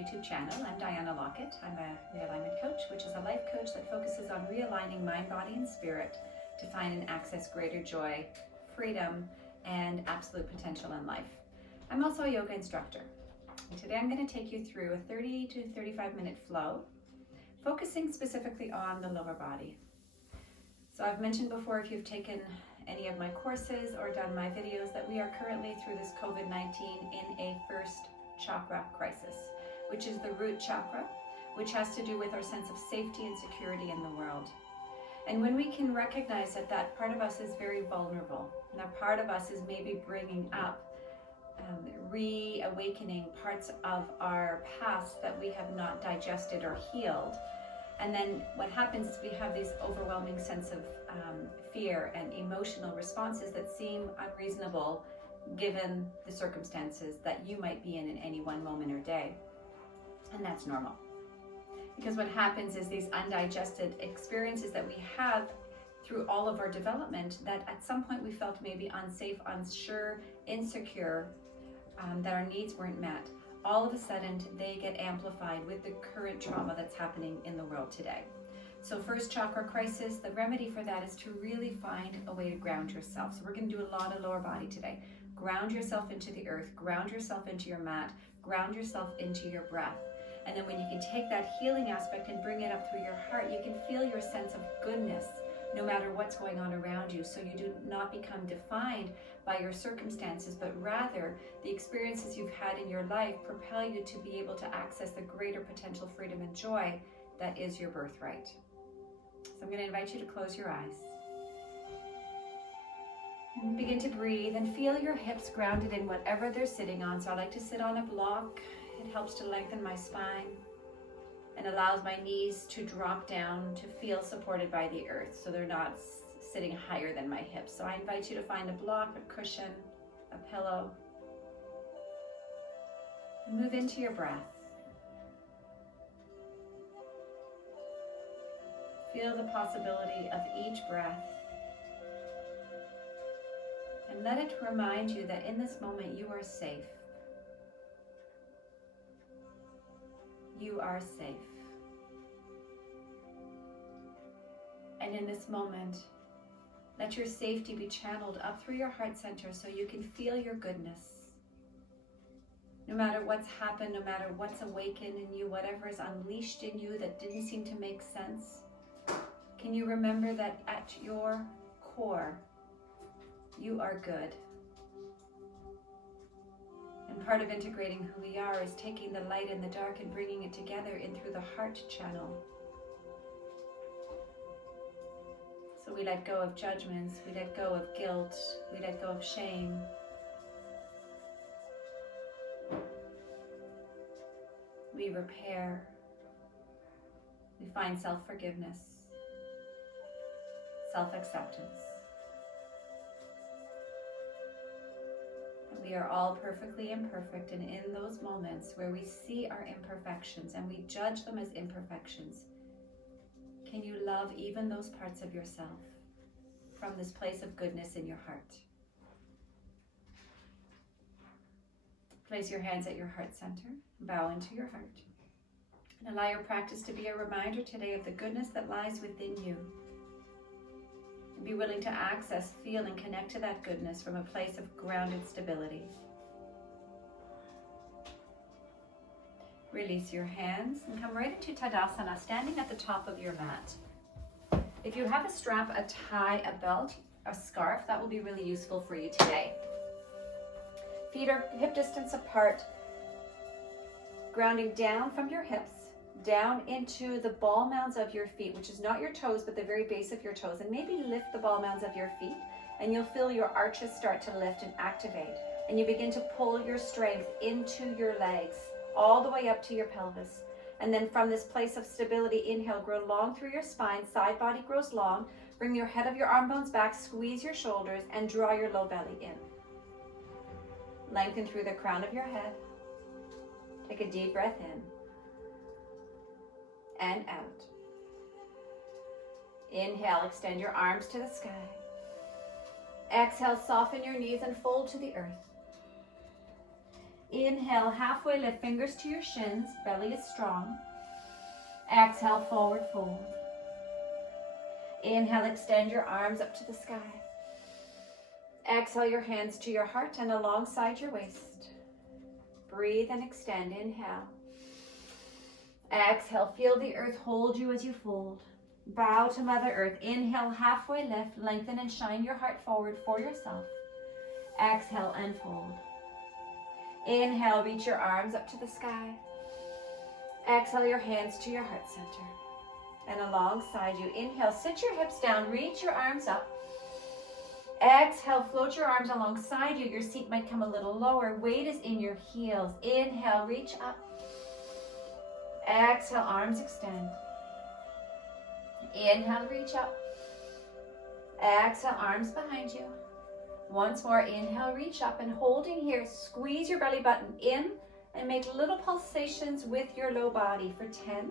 YouTube channel. I'm Diana Lockett. I'm a realignment coach, which is a life coach that focuses on realigning mind, body, and spirit to find and access greater joy, freedom, and absolute potential in life. I'm also a yoga instructor. And today I'm going to take you through a 30 to 35 minute flow, focusing specifically on the lower body. So I've mentioned before, if you've taken any of my courses or done my videos, that we are currently through this COVID-19 in a first chakra crisis, which is the root chakra, which has to do with our sense of safety and security in the world. And when we can recognize that that part of us is very vulnerable, and that part of us is maybe bringing up, reawakening parts of our past that we have not digested or healed. And then what happens is we have these overwhelming sense of fear and emotional responses that seem unreasonable given the circumstances that you might be in any one moment or day. And that's normal. Because what happens is these undigested experiences that we have through all of our development, that at some point we felt maybe unsafe, unsure, insecure, that our needs weren't met. All of a sudden they get amplified with the current trauma that's happening in the world today. So first chakra crisis, the remedy for that is to really find a way to ground yourself. So we're going to do a lot of lower body today. Ground yourself into the earth, ground yourself into your mat, ground yourself into your breath. And then when you can take that healing aspect and bring it up through your heart, you can feel your sense of goodness no matter what's going on around you. So you do not become defined by your circumstances, but rather the experiences you've had in your life propel you to be able to access the greater potential freedom and joy that is your birthright. So I'm going to invite you to close your eyes. And begin to breathe and feel your hips grounded in whatever they're sitting on. So I like to sit on a block. It helps to lengthen my spine and allows my knees to drop down to feel supported by the earth, so they're not sitting higher than my hips. So I invite you to find a block, a cushion, a pillow, and move into your breath. Feel the possibility of each breath, and let it remind you that in this moment you are safe. You are safe. And in this moment, let your safety be channeled up through your heart center so you can feel your goodness. No matter what's happened, no matter what's awakened in you, whatever is unleashed in you that didn't seem to make sense, can you remember that at your core, you are good. And part of integrating who we are is taking the light and the dark and bringing it together in through the heart channel. So we let go of judgments, we let go of guilt, we let go of shame. We repair. We find self-forgiveness, self-acceptance. We are all perfectly imperfect, and in those moments where we see our imperfections and we judge them as imperfections, can you love even those parts of yourself from this place of goodness in your heart? Place your hands at your heart center, bow into your heart, and allow your practice to be a reminder today of the goodness that lies within you. Be willing to access, feel, and connect to that goodness from a place of grounded stability. Release your hands and come right into Tadasana, standing at the top of your mat. If you have a strap, a tie, a belt, a scarf, that will be really useful for you today. Feet are hip distance apart, grounding down from your hips, down into the ball mounds of your feet, which is not your toes, but the very base of your toes. And maybe lift the ball mounds of your feet, and you'll feel your arches start to lift and activate. And you begin to pull your strength into your legs, all the way up to your pelvis. And then from this place of stability, inhale, grow long through your spine, side body grows long. Bring your head of your arm bones back, squeeze your shoulders, and draw your low belly in. Lengthen through the crown of your head. Take a deep breath in and out. Inhale, extend your arms to the sky. Exhale, soften your knees and fold to the earth. Inhale, halfway lift, fingers to your shins, belly is strong. Exhale, forward fold. Inhale, extend your arms up to the sky. Exhale, your hands to your heart and alongside your waist. Breathe and extend. Inhale. Exhale, feel the earth hold you as you fold. Bow to Mother Earth. Inhale, halfway lift, lengthen and shine your heart forward for yourself. Exhale and fold. Inhale, reach your arms up to the sky. Exhale, your hands to your heart center. And alongside you, inhale, sit your hips down, reach your arms up. Exhale, float your arms alongside you. Your seat might come a little lower. Weight is in your heels. Inhale, reach up. Exhale, arms extend. Inhale, reach up. Exhale, arms behind you. Once more, inhale, reach up, and holding here, squeeze your belly button in and make little pulsations with your low body for 10,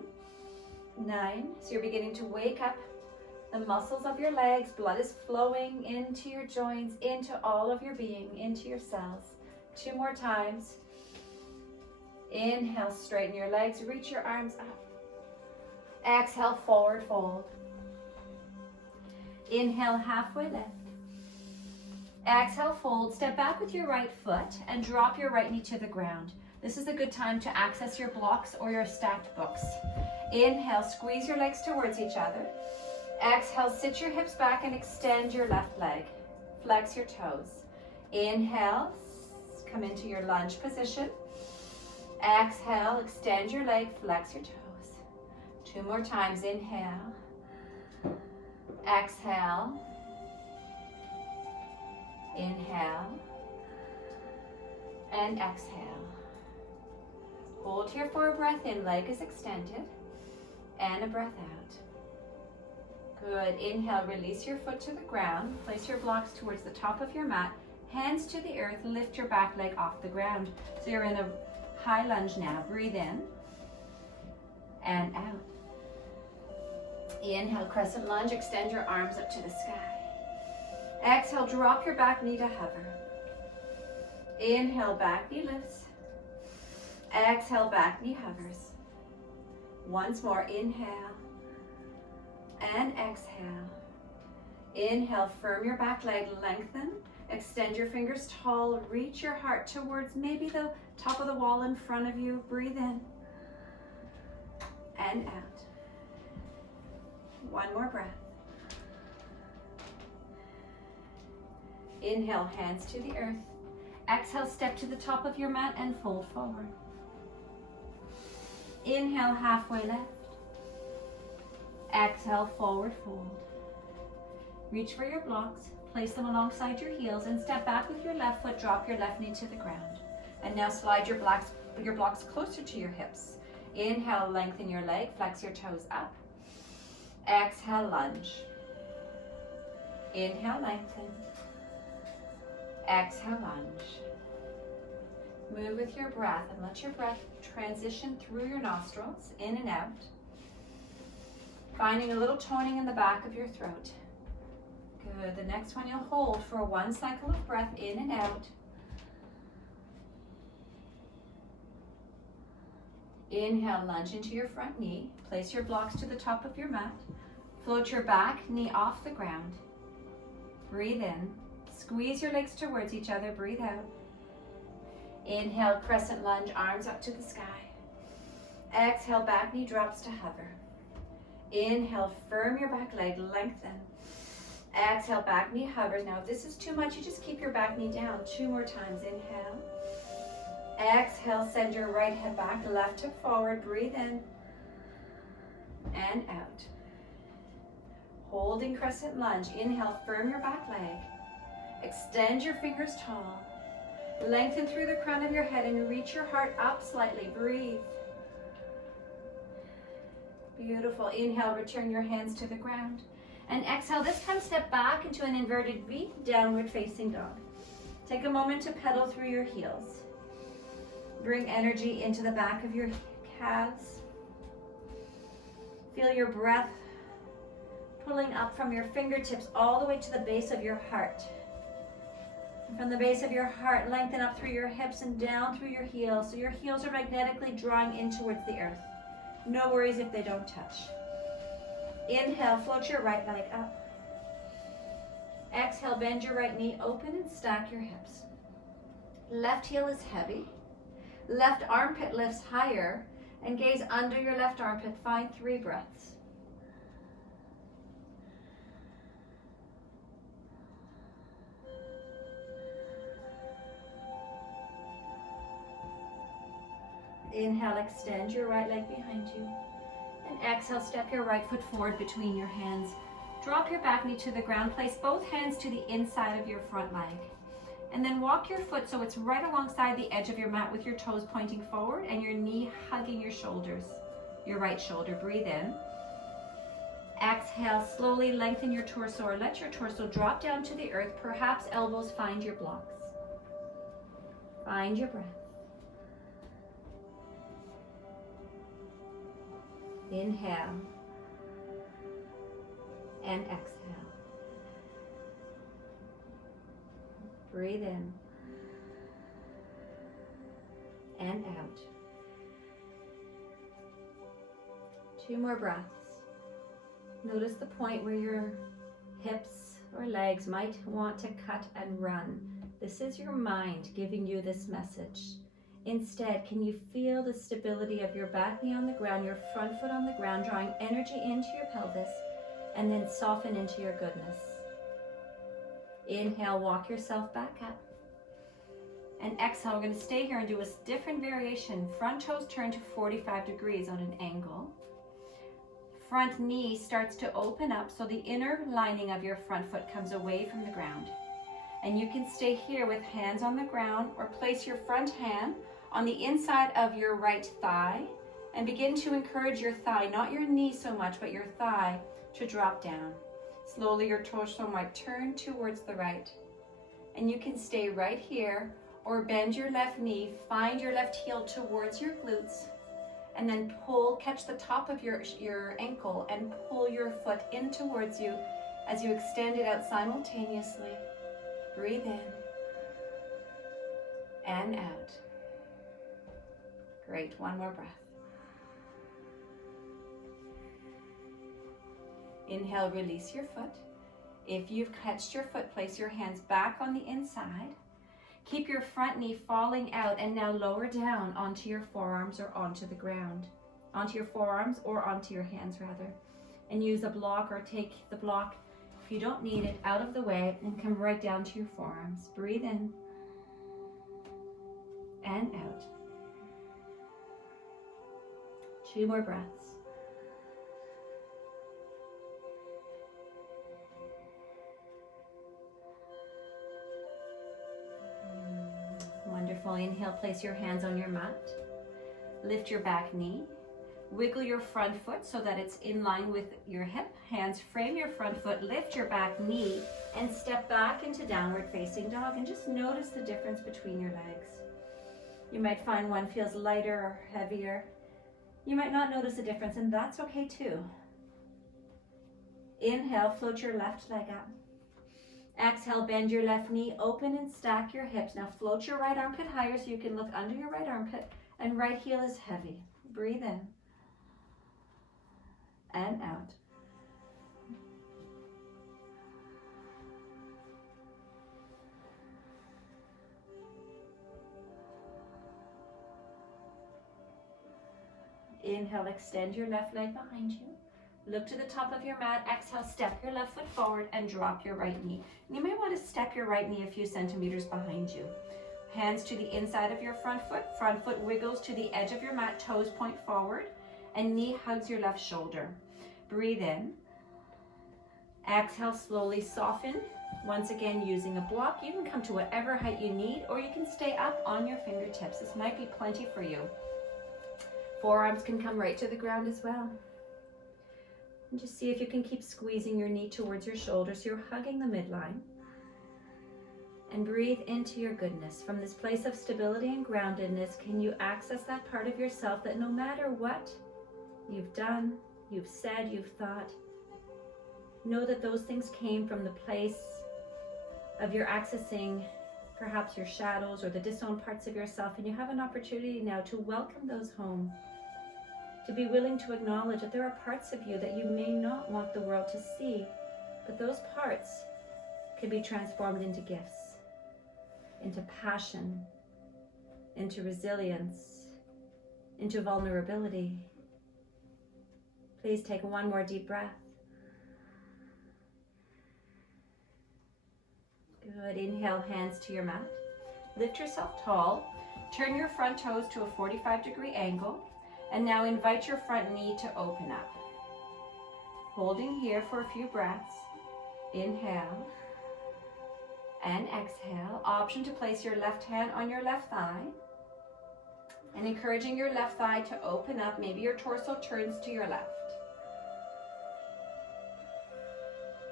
9. So you're beginning to wake up the muscles of your legs. Blood is flowing into your joints, into all of your being, into your cells. 2 more times. Inhale, straighten your legs, reach your arms up. Exhale, forward fold. Inhale, halfway lift. Exhale, fold. Step back with your right foot and drop your right knee to the ground. This is a good time to access your blocks or your stacked books. Inhale, squeeze your legs towards each other. Exhale, sit your hips back and extend your left leg. Flex your toes. Inhale, come into your lunge position. Exhale, extend your leg, flex your toes. 2 more times. Inhale. Exhale. Inhale. And exhale. Hold here for a breath in, leg is extended. And a breath out. Good. Inhale, release your foot to the ground. Place your blocks towards the top of your mat. Hands to the earth, lift your back leg off the ground. So you're in a high lunge now. Breathe in and out. Inhale, crescent lunge, extend your arms up to the sky. Exhale, drop your back knee to hover. Inhale, back knee lifts. Exhale, back knee hovers. Once more, inhale and exhale. Inhale, firm your back leg, lengthen. Extend your fingers tall, reach your heart towards maybe the top of the wall in front of you. Breathe in and out. 1 more breath. Inhale, hands to the earth. Exhale, step to the top of your mat and fold forward. Inhale, halfway lift. Exhale, forward fold. Reach for your blocks. Place them alongside your heels and step back with your left foot. Drop your left knee to the ground. And now slide your blocks closer to your hips. Inhale, lengthen your leg, flex your toes up. Exhale, lunge. Inhale, lengthen. Exhale, lunge. Move with your breath and let your breath transition through your nostrils, in and out. Finding a little toning in the back of your throat. Good. The next one you'll hold for 1 cycle of breath in and out. Inhale, lunge into your front knee. Place your blocks to the top of your mat. Float your back knee off the ground. Breathe in. Squeeze your legs towards each other. Breathe out. Inhale, crescent lunge, arms up to the sky. Exhale, back knee drops to hover. Inhale, firm your back leg, lengthen. Exhale, back knee hovers. Now, if this is too much, you just keep your back knee down. 2 more times. Inhale. Exhale, send your right hip back, left hip forward. Breathe in and out. Holding crescent lunge. Inhale, firm your back leg. Extend your fingers tall. Lengthen through the crown of your head and reach your heart up slightly. Breathe. Beautiful. Inhale, return your hands to the ground. And exhale, this time step back into an inverted V, downward facing dog. Take a moment to pedal through your heels. Bring energy into the back of your calves. Feel your breath pulling up from your fingertips all the way to the base of your heart. And from the base of your heart, lengthen up through your hips and down through your heels. So your heels are magnetically drawing in towards the earth. No worries if they don't touch. Inhale, float your right leg up. Exhale, bend your right knee open and stack your hips. Left heel is heavy. Left armpit lifts higher and gaze under your left armpit. Find 3 breaths. Inhale, extend your right leg behind you. And exhale, step your right foot forward between your hands. Drop your back knee to the ground. Place both hands to the inside of your front leg. And then walk your foot so it's right alongside the edge of your mat with your toes pointing forward and your knee hugging your shoulders, your right shoulder. Breathe in. Exhale, slowly lengthen your torso or let your torso drop down to the earth. Perhaps elbows find your blocks. Find your breath. Inhale and exhale. Breathe in and out. 2 more breaths. Notice the point where your hips or legs might want to cut and run. This is your mind giving you this message. Instead, can you feel the stability of your back knee on the ground, your front foot on the ground, drawing energy into your pelvis, and then soften into your goodness. Inhale, walk yourself back up. And exhale, we're going to stay here and do a different variation. Front toes turn to 45 degrees on an angle. Front knee starts to open up so the inner lining of your front foot comes away from the ground. And you can stay here with hands on the ground or place your front hand on the inside of your right thigh and begin to encourage your thigh, not your knee so much, but your thigh to drop down. Slowly your torso might turn towards the right. And you can stay right here or bend your left knee, find your left heel towards your glutes, and then pull, catch the top of your ankle and pull your foot in towards you as you extend it out simultaneously. Breathe in and out. Great, 1 more breath. Inhale, release your foot. If you've catched your foot, place your hands back on the inside. Keep your front knee falling out and now lower down onto your forearms or onto the ground. Onto your forearms or onto your hands rather. And use a block or take the block, if you don't need it, out of the way and come right down to your forearms. Breathe in and out. 2 more breaths. Wonderful. Inhale, place your hands on your mat. Lift your back knee. Wiggle your front foot so that it's in line with your hip. Hands frame your front foot, lift your back knee, and step back into downward facing dog. And just notice the difference between your legs. You might find one feels lighter or heavier. You might not notice a difference, and that's okay too. Inhale, float your left leg up. Exhale, bend your left knee, open and stack your hips. Now float your right armpit higher so you can look under your right armpit, and right heel is heavy. Breathe in and out. Inhale, extend your left leg behind you. Look to the top of your mat. Exhale, step your left foot forward and drop your right knee. You may want to step your right knee a few centimeters behind you. Hands to the inside of your front foot wiggles to the edge of your mat, toes point forward, and knee hugs your left shoulder. Breathe in. Exhale, slowly soften. Once again, using a block, you can come to whatever height you need, or you can stay up on your fingertips. This might be plenty for you. Forearms can come right to the ground as well. And just see if you can keep squeezing your knee towards your shoulder so you're hugging the midline. And breathe into your goodness. From this place of stability and groundedness, can you access that part of yourself that no matter what you've done, you've said, you've thought, know that those things came from the place of your accessing perhaps your shadows or the disowned parts of yourself, and you have an opportunity now to welcome those home, to be willing to acknowledge that there are parts of you that you may not want the world to see, but those parts can be transformed into gifts, into passion, into resilience, into vulnerability. Please take one more deep breath. Good. Inhale, hands to your mat. Lift yourself tall. Turn your front toes to a 45-degree angle. And now invite your front knee to open up. Holding here for a few breaths. Inhale and exhale. Option to place your left hand on your left thigh. And encouraging your left thigh to open up. Maybe your torso turns to your left.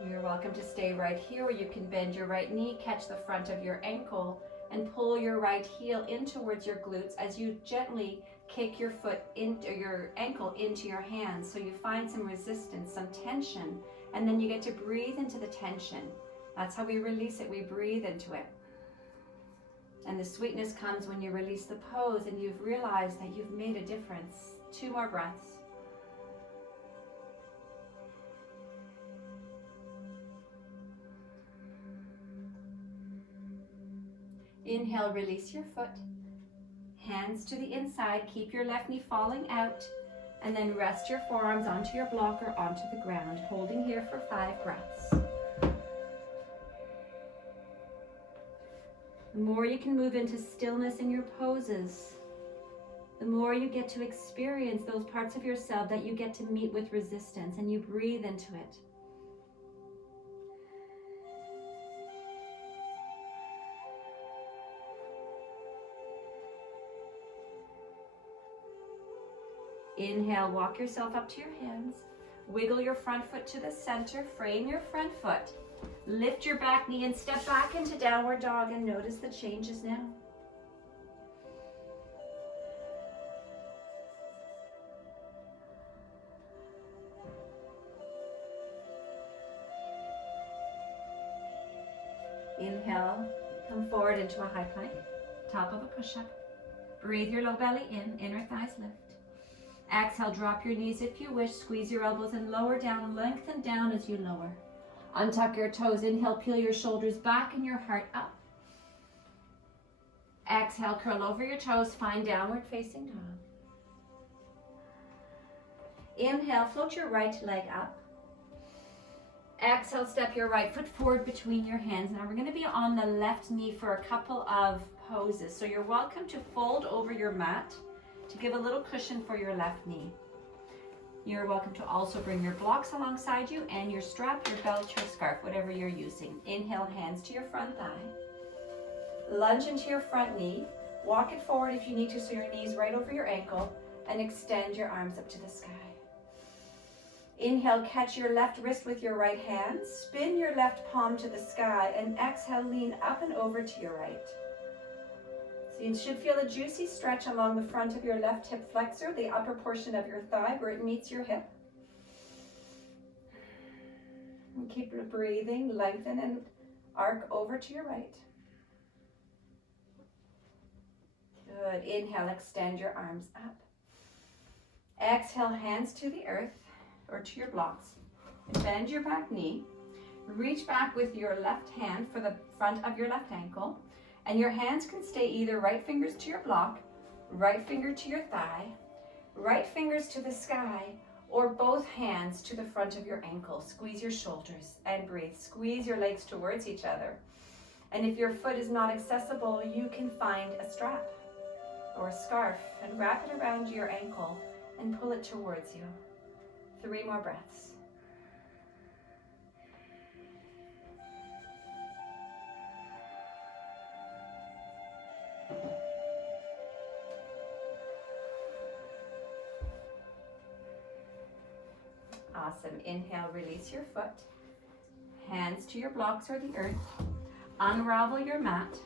You're welcome to stay right here, where you can bend your right knee, catch the front of your ankle, and pull your right heel in towards your glutes as you gently kick your foot into your ankle into your hands. So you find some resistance, some tension, and then you get to breathe into the tension. That's how we release it. We breathe into it. And the sweetness comes when you release the pose and you've realized that you've made a difference. 2 more breaths. Inhale, release your foot. Hands to the inside. Keep your left knee falling out. And then rest your forearms onto your block or onto the ground. Holding here for 5 breaths. The more you can move into stillness in your poses, the more you get to experience those parts of yourself that you get to meet with resistance, and you breathe into it. Inhale, walk yourself up to your hands. Wiggle your front foot to the center. Frame your front foot. Lift your back knee and step back into downward dog, and notice the changes now. Inhale, come forward into a high plank, top of a push-up. Breathe your low belly in, inner thighs lift. Exhale, drop your knees if you wish. Squeeze your elbows and lower down. Lengthen down as you lower. Untuck your toes. Inhale, peel your shoulders back and your heart up. Exhale, curl over your toes. Find downward facing dog. Inhale, float your right leg up. Exhale, step your right foot forward between your hands. Now we're going to be on the left knee for a couple of poses. So you're welcome to fold over your mat to give a little cushion for your left knee. You're welcome to also bring your blocks alongside you and your strap, your belt, your scarf, whatever you're using. Inhale, hands to your front thigh. Lunge into your front knee. Walk it forward if you need to, so your knee's right over your ankle, and extend your arms up to the sky. Inhale, catch your left wrist with your right hand. Spin your left palm to the sky, and exhale, lean up and over to your right. So you should feel a juicy stretch along the front of your left hip flexor, the upper portion of your thigh where it meets your hip. And keep breathing, lengthen and arc over to your right. Good. Inhale, extend your arms up. Exhale, hands to the earth or to your blocks. Bend your back knee. Reach back with your left hand for the front of your left ankle. And your hands can stay either right fingers to your block, right finger to your thigh, right fingers to the sky, or both hands to the front of your ankle. Squeeze your shoulders and breathe. Squeeze your legs towards each other. And if your foot is not accessible, you can find a strap or a scarf and wrap it around your ankle and pull it towards you. 3 more breaths. Awesome. Inhale, release your foot. Hands to your blocks or the earth. Unravel your mat.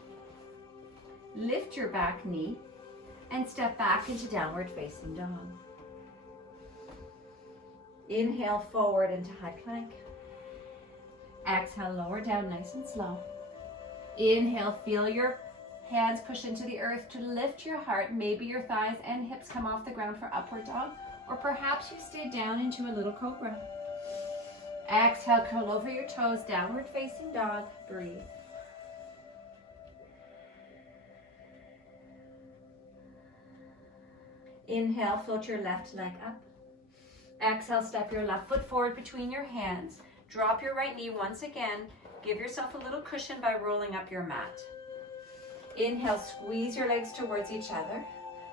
Lift your back knee and step back into downward facing dog. Inhale, forward into high plank. Exhale, lower down nice and slow. Inhale, feel your Hands push into the earth to lift your heart. Maybe your thighs and hips come off the ground for upward dog, or perhaps you stay down into a little cobra. Exhale, curl over your toes, downward facing dog. Breathe. Inhale, float your left leg up. Exhale, step your left foot forward between your hands. Drop your right knee once again. Give yourself a little cushion by rolling up your mat. Inhale, squeeze your legs towards each other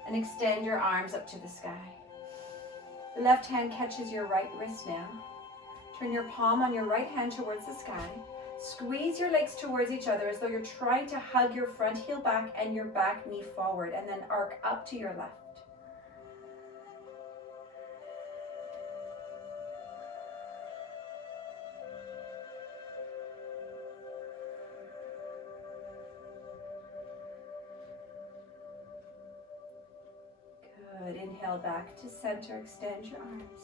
and extend your arms up to the sky. The left hand catches your right wrist now. Turn your palm on your right hand towards the sky. Squeeze your legs towards each other as though you're trying to hug your front heel back and your back knee forward, and then arc up to your left. Good. Inhale back to center. Extend your arms.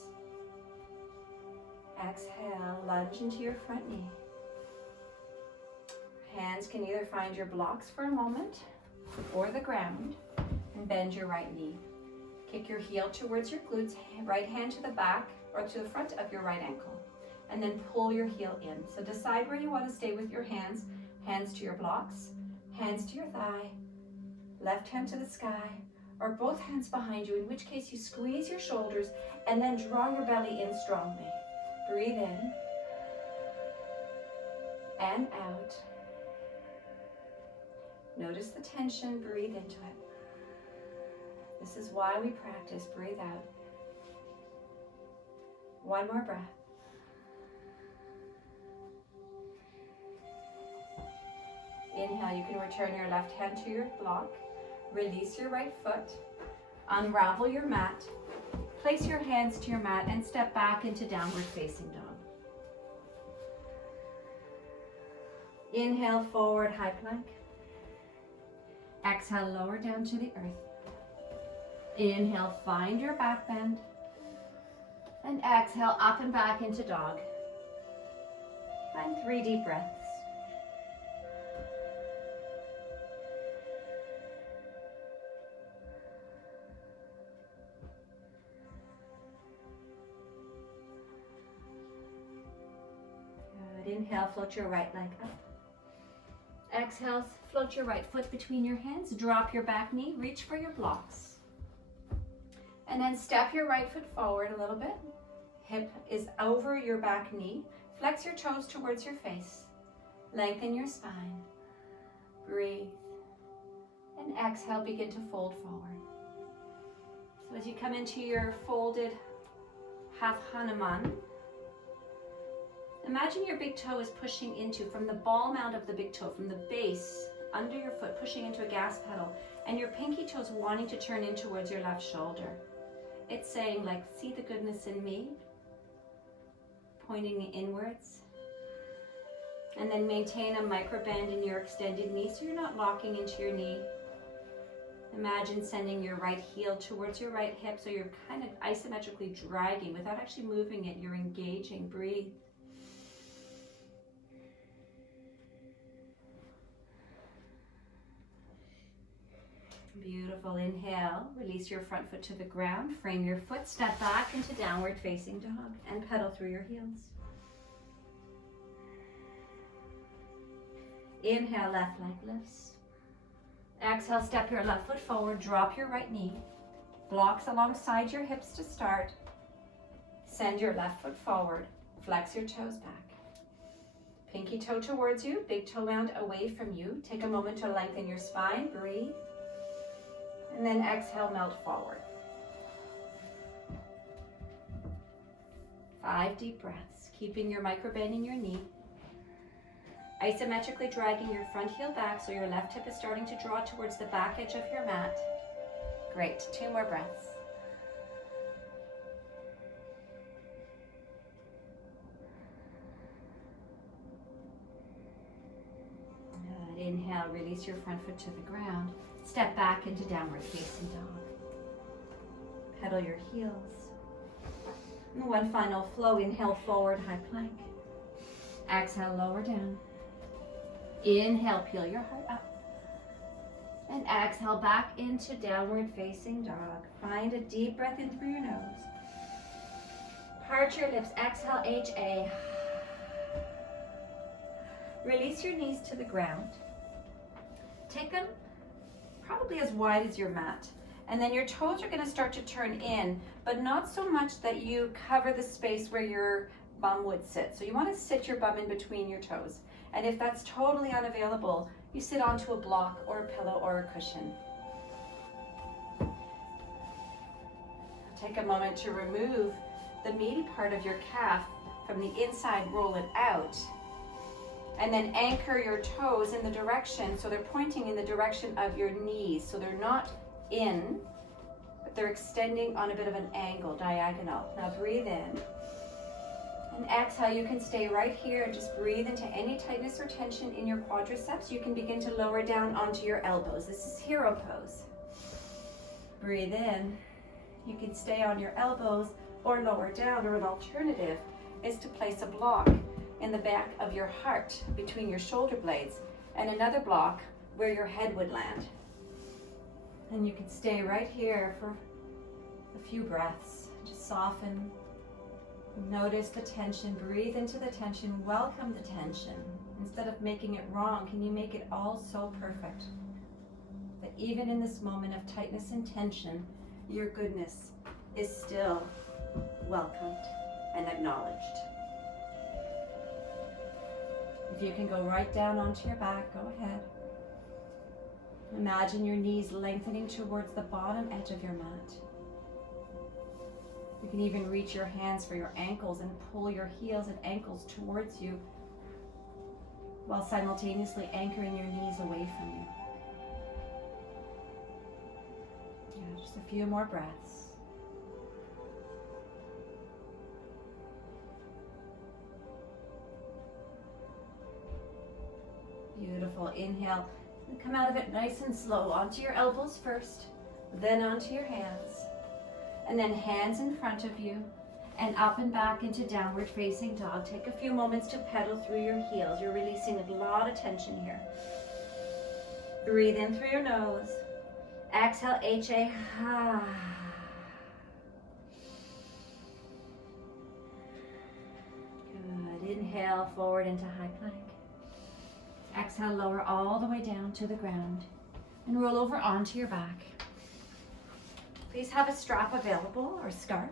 Exhale, lunge into your front knee. Hands can either find your blocks for a moment or the ground, and bend your right knee. Kick your heel towards your glutes, right hand to the back or to the front of your right ankle, and then pull your heel in. So decide where you want to stay with your hands. Hands to your blocks, hands to your thigh, left hand to the sky, or both hands behind you, in which case you squeeze your shoulders and then draw your belly in strongly. Breathe in and out. Notice the tension, breathe into it. This is why we practice. Breathe out. One more breath. Inhale, you can return your left hand to your block. Release your right foot. Unravel your mat. Place your hands to your mat and step back into downward facing dog. Inhale, forward high plank. Exhale, lower down to the earth. Inhale, find your back bend. And exhale, up and back into dog. And 3 deep breaths. Good. Inhale, float your right leg up. Exhale, float your right foot between your hands. Drop your back knee, reach for your blocks. And then step your right foot forward a little bit. Hip is over your back knee. Flex your toes towards your face. Lengthen your spine. Breathe. And exhale, begin to fold forward. So as you come into your folded half Hanuman, imagine your big toe is pushing into, from the ball mount of the big toe, from the base, under your foot, pushing into a gas pedal, and your pinky toes wanting to turn in towards your left shoulder. It's saying, like, see the goodness in me, pointing inwards. And then maintain a micro bend in your extended knee so you're not locking into your knee. Imagine sending your right heel towards your right hip so you're kind of isometrically dragging without actually moving it. You're engaging. Breathe. Beautiful. Inhale, release your front foot to the ground, frame your foot, step back into downward facing dog, and pedal through your heels. Inhale, left leg lifts. Exhale, step your left foot forward, drop your right knee. Blocks alongside your hips to start. Send your left foot forward, flex your toes back. Pinky toe towards you, big toe mound away from you. Take a moment to lengthen your spine, breathe. And then exhale, melt forward. 5 deep breaths, keeping your micro bend in your knee. Isometrically dragging your front heel back so your left hip is starting to draw towards the back edge of your mat. Great, 2 more breaths. Good. Inhale, release your front foot to the ground. Step back into downward facing dog. Pedal your heels. And one final flow. Inhale, forward high plank. Exhale, lower down. Inhale, peel your heart up. And exhale back into downward facing dog. Find a deep breath in through your nose. Part your lips. Exhale, HA. Release your knees to the ground. Take them probably as wide as your mat. And then your toes are going to start to turn in, but not so much that you cover the space where your bum would sit. So you want to sit your bum in between your toes. And if that's totally unavailable, you sit onto a block or a pillow or a cushion. Take a moment to remove the meaty part of your calf from the inside, roll it out. And then anchor your toes in the direction, so they're pointing in the direction of your knees. So they're not in, but they're extending on a bit of an angle, diagonal. Now breathe in. And exhale, you can stay right here and just breathe into any tightness or tension in your quadriceps. You can begin to lower down onto your elbows. This is hero pose. Breathe in. You can stay on your elbows or lower down, or an alternative is to place a block in the back of your heart between your shoulder blades and another block where your head would land. And you can stay right here for a few breaths. Just soften. Notice the tension. Breathe into the tension. Welcome the tension. Instead of making it wrong, can you make it all so perfect that even in this moment of tightness and tension, your goodness is still welcomed and acknowledged. If you can go right down onto your back, go ahead. Imagine your knees lengthening towards the bottom edge of your mat. You can even reach your hands for your ankles and pull your heels and ankles towards you while simultaneously anchoring your knees away from you. Yeah, just a few more breaths. Beautiful. Inhale. And come out of it nice and slow. Onto your elbows first, then onto your hands. And then hands in front of you and up and back into downward facing dog. Take a few moments to pedal through your heels. You're releasing a lot of tension here. Breathe in through your nose. Exhale, HA. Good. Inhale, forward into high plank. Exhale, lower all the way down to the ground and roll over onto your back. Please have a strap available or scarf.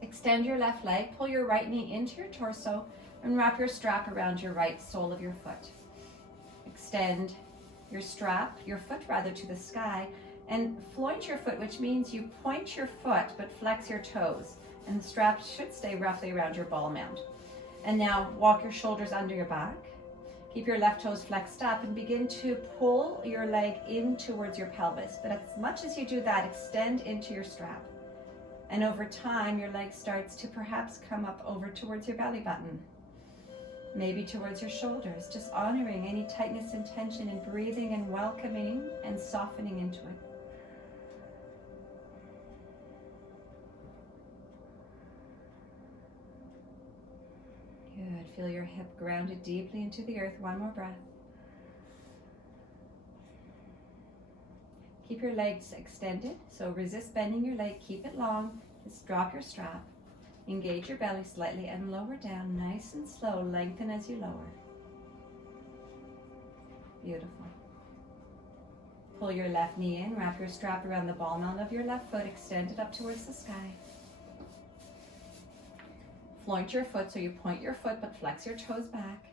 Extend your left leg, pull your right knee into your torso and wrap your strap around your right sole of your foot. Extend your foot to the sky and floint your foot, which means you point your foot but flex your toes, and the strap should stay roughly around your ball mound. And now walk your shoulders under your back. Keep your left toes flexed up and begin to pull your leg in towards your pelvis. But as much as you do that, extend into your strap. And over time, your leg starts to perhaps come up over towards your belly button, maybe towards your shoulders, just honoring any tightness and tension and breathing and welcoming and softening into it. Good. Feel your hip grounded deeply into the earth. One more breath. Keep your legs extended, so resist bending your leg. Keep it long. Just drop your strap. Engage your belly slightly and lower down nice and slow. Lengthen as you lower. Beautiful. Pull your left knee in. Wrap your strap around the ball mound of your left foot. Extend it up towards the sky. Floint your foot, so you point your foot but flex your toes back.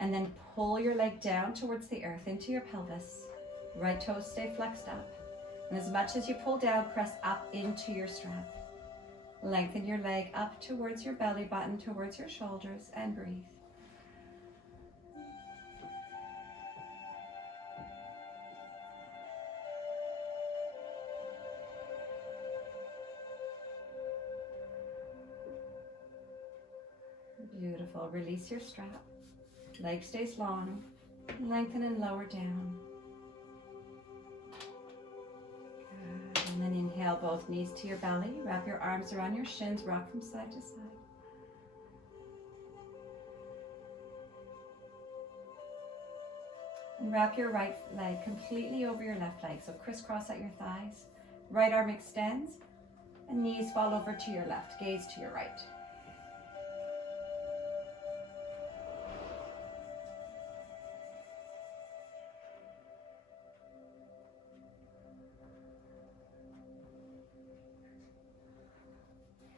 And then pull your leg down towards the earth into your pelvis. Right toes stay flexed up. And as much as you pull down, press up into your strap. Lengthen your leg up towards your belly button, towards your shoulders, and breathe. Beautiful. Release your strap. Leg stays long. Lengthen and lower down. Good. And then inhale both knees to your belly. Wrap your arms around your shins. Rock from side to side. And wrap your right leg completely over your left leg. So crisscross at your thighs. Right arm extends and knees fall over to your left. Gaze to your right.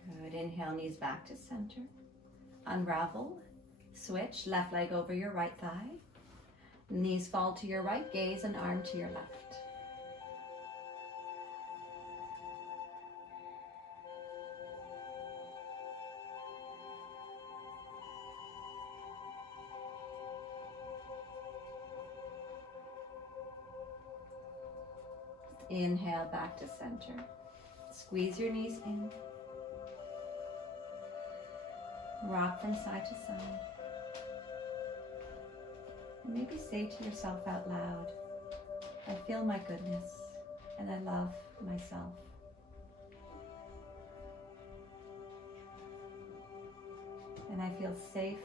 Good. Inhale, knees back to center. Unravel. Switch. Left leg over your right thigh. Knees fall to your right. Gaze and arm to your left. Inhale, back to center. Squeeze your knees in. Rock from side to side. And maybe say to yourself out loud, I feel my goodness and I love myself. And I feel safe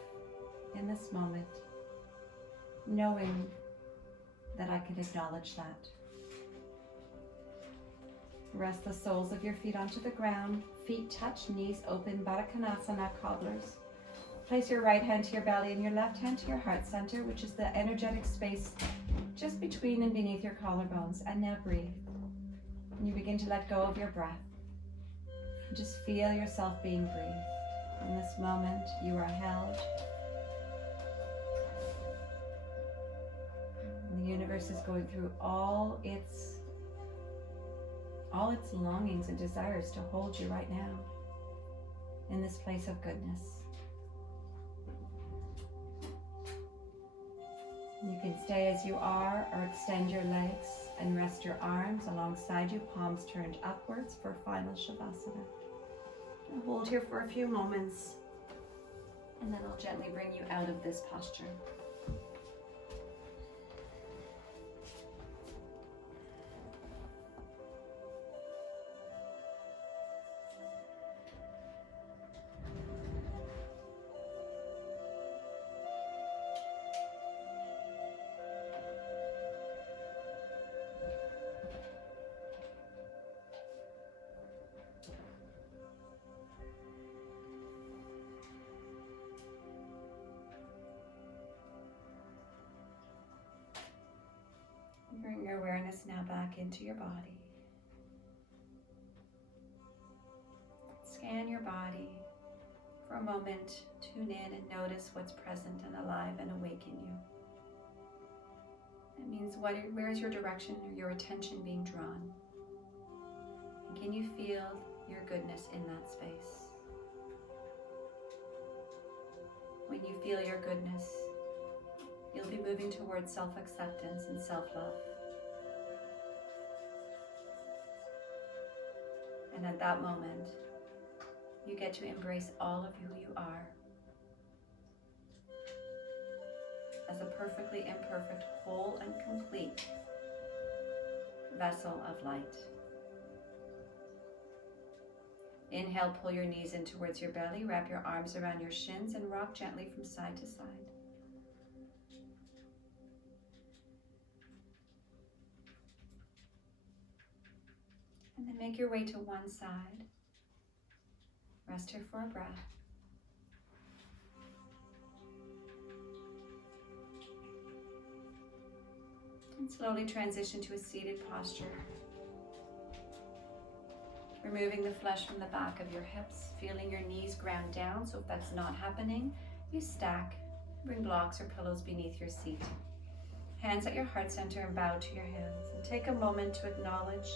in this moment, knowing that I can acknowledge that. Rest the soles of your feet onto the ground. Feet touch, knees open, Baddha Konasana, cobblers. Place your right hand to your belly and your left hand to your heart center, which is the energetic space just between and beneath your collarbones. And now breathe. And you begin to let go of your breath. Just feel yourself being breathed. In this moment, you are held. And the universe is going through all its longings and desires to hold you right now in this place of goodness. You can stay as you are or extend your legs and rest your arms alongside you, palms turned upwards for final Shavasana. And hold here for a few moments and then I'll gently bring you out of this posture. Bring your awareness now back into your body. Scan your body for a moment. Tune in and notice what's present and alive and awake in you. It means where is your direction or your attention being drawn? And can you feel your goodness in that space? When you feel your goodness, you'll be moving towards self-acceptance and self-love. And at that moment, you get to embrace all of who you are as a perfectly imperfect, whole and complete vessel of light. Inhale, pull your knees in towards your belly, wrap your arms around your shins and rock gently from side to side. And then make your way to one side. Rest here for a breath. And slowly transition to a seated posture. Removing the flesh from the back of your hips, feeling your knees ground down. So if that's not happening, you stack, bring blocks or pillows beneath your seat. Hands at your heart center and bow to your hands. And take a moment to acknowledge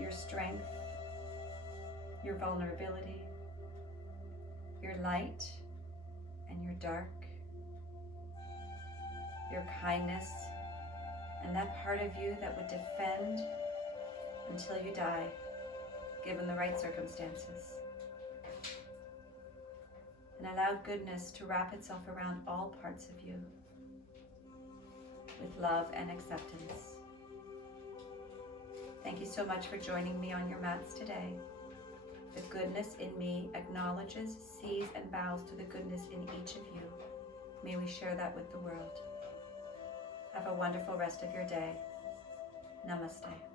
your strength, your vulnerability, your light and your dark, your kindness, and that part of you that would defend until you die, given the right circumstances. And allow goodness to wrap itself around all parts of you with love and acceptance. Thank you so much for joining me on your mats today. The goodness in me acknowledges, sees, and bows to the goodness in each of you. May we share that with the world. Have a wonderful rest of your day. Namaste.